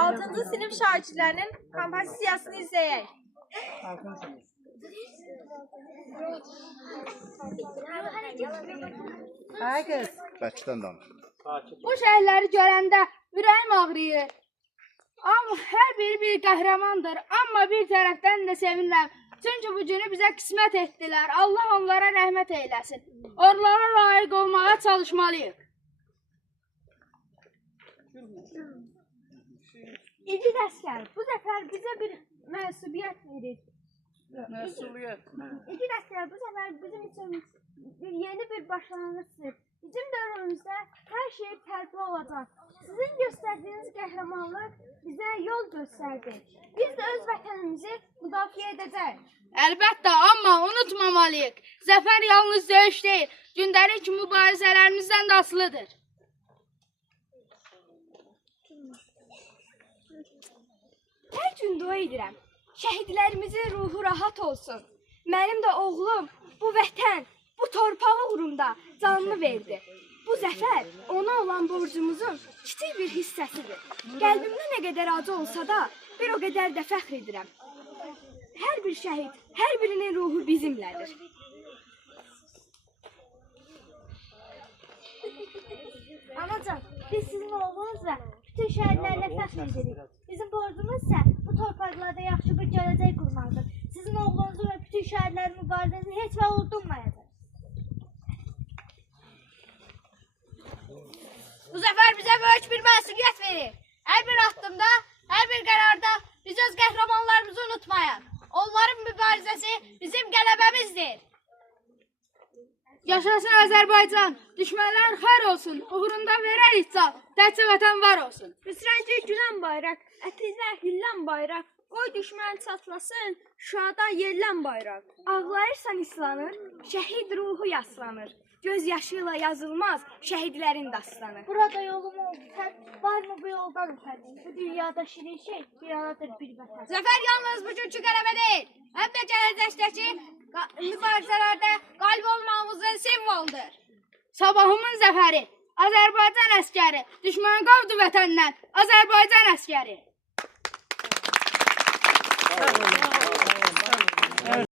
6-cı sinif şahitlərinin kompozisiyasını izləyək. Ay qız. Bəkdən danış. Bu şəhərləri görəndə ürəyim ağrıyır. Amma hər biri bir qəhrəmandır. Amma bir tərəfdən də sevinirəm. Çünki bu günü bizə qismət etdilər. Allah onlara rəhmət eyləsin. Onlara layiq olmağa çalışmalıyıq. İgid əskər, bu səfər bizə bir məsuliyyət verir. İgid əskər, bu səfər bizim üçün yeni bir başlanğıçdır. Bizim dövrümüzdə hər şey fərqli olacaq. Sizin göstərdiyiniz qəhrəmanlıq bizə yol göstərdi. Biz də öz vətənimizi müdafiə edəcəyik. Əlbəttə, amma unutmamalıyıq. Zəfər yalnız döyüş deyil, gündəlik mübarizələrimizdən də asılıdır. Hər gün dua edirəm. Şəhidlərimizin ruhu rahat olsun. Mənim də oğlum bu vətən, bu torpaq uğrunda canını verdi. Bu zəfər ona olan borcumuzun kiçik bir hissəsidir. Qəlbimdə nə qədər acı olsa da bir o qədər də fəxr edirəm. Hər bir şəhid, hər birinin ruhu bizimlədir. Anacan, biz sizin oğlunuzla bütün şəhidlərlə fəxr edirik. Bizim borcumuz isə bu torpaqlarda yaxşı bir gələcək qurmaqdır. Sizin oğlunuzu və bütün şəhidlərin mübarizəsini heç vaxt unutmayacaq. Bu zəfər bizə böyük bir məsuliyyət verir. Hər bir addımda, hər bir qərarda biz öz qəhrəmanlarımızı unutmayaq. Onların mübarizəsi bizim qələbəmizdir. Yaşasın Azərbaycan, düşmənlər xeyr olsun, uğrunda verərik can, təkcə vətən var olsun. Müsrəncə gülən bayraq, ətizə hüllən bayraq, qoy düşmən çatlasın, şada yerlən bayraq. Ağlayırsan islanır, şəhid ruhu yaslanır. Göz yaşıyla yazılmaz şəhidlərin dastanı. Burada yolum oldu, varmı bu yoldan ötər? Bu dünyada şirin şey, bir anadır bir vətən. Zəfər yalnız bugünkü qələbə deyil, həm də gələcəkdəki mübarizələrdə qalib olmağımızın simvoludur. Sabahımın zəfəri, Azərbaycan əskəri, düşmən qovdu vətəndən, Azərbaycan əskəri.